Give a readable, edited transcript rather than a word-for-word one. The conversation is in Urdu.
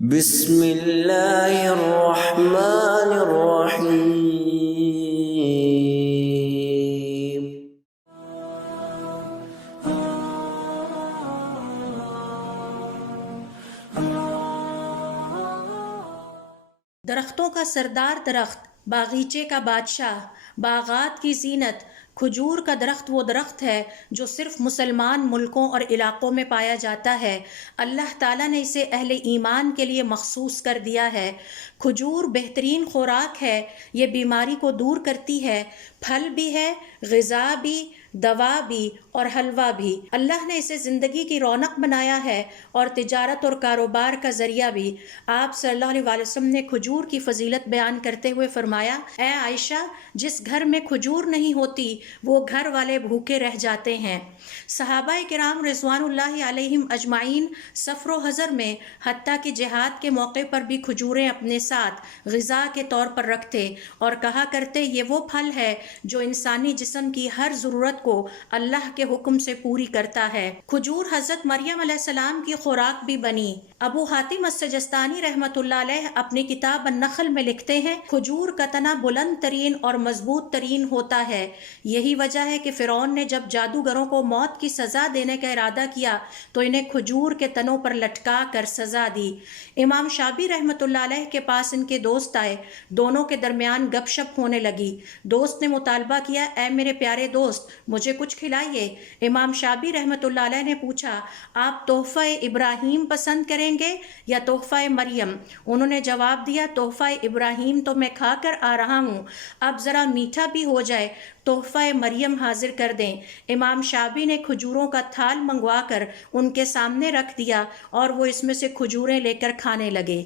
بسم اللہ الرحمن الرحیم۔ درختوں کا سردار درخت، باغیچے کا بادشاہ، باغات کی زینت، کھجور کا درخت وہ درخت ہے جو صرف مسلمان ملکوں اور علاقوں میں پایا جاتا ہے۔ اللہ تعالیٰ نے اسے اہل ایمان کے لیے مخصوص کر دیا ہے۔ کھجور بہترین خوراک ہے، یہ بیماری کو دور کرتی ہے، پھل بھی ہے، غذا بھی، دوا بھی اور حلوہ بھی۔ اللہ نے اسے زندگی کی رونق بنایا ہے اور تجارت اور کاروبار کا ذریعہ بھی۔ آپ صلی اللہ علیہ وسلم نے کھجور کی فضیلت بیان کرتے ہوئے فرمایا، اے عائشہ، جس گھر میں کھجور نہیں ہوتی وہ گھر والے بھوکے رہ جاتے ہیں۔ صحابہ کرام رضوان اللہ علیہم اجمعین سفر و حضر میں حتیٰ کہ جہاد کے موقع پر بھی کھجوریں اپنے ساتھ غذا کے طور پر رکھتے اور کہا کرتے، یہ وہ پھل ہے جو انسانی جسم کی ہر ضرورت کو اللہ کے حکم سے پوری کرتا ہے۔ کھجور حضرت مریم علیہ السلام کی خوراک بھی بنی۔ ابو حاتم السجستانی رحمۃ اللہ علیہ اپنی کتاب النخل میں لکھتے ہیں، کھجور کا تنا بلند ترین اور مضبوط ترین ہوتا ہے۔ یہی وجہ ہے کہ فرعون نے جب جادوگروں کو موت کی سزا دینے کا ارادہ کیا تو انہیں کھجور کے تنوں پر لٹکا کر سزا دی۔ امام شابی رحمۃ اللہ علیہ کے پاس ان کے دوست آئے، دونوں کے درمیان گپ شپ ہونے لگی۔ دوست نے مطالبہ کیا، اے میرے پیارے دوست، مجھے کچھ کھلائیے۔ امام شابی رحمۃ اللہ علیہ نے پوچھا، آپ تحفہ ابراہیم پسند کریں گے یا تحفہ مریم؟ انہوں نے جواب دیا، تحفہ ابراہیم تو میں کھا کر آ رہا ہوں، اب ذرا میٹھا بھی ہو جائے، تحفہ مریم حاضر کر دیں۔ امام شابی نے کھجوروں کا تھال منگوا کر ان کے سامنے رکھ دیا اور وہ اس میں سے کھجوریں لے کر کھانے لگے۔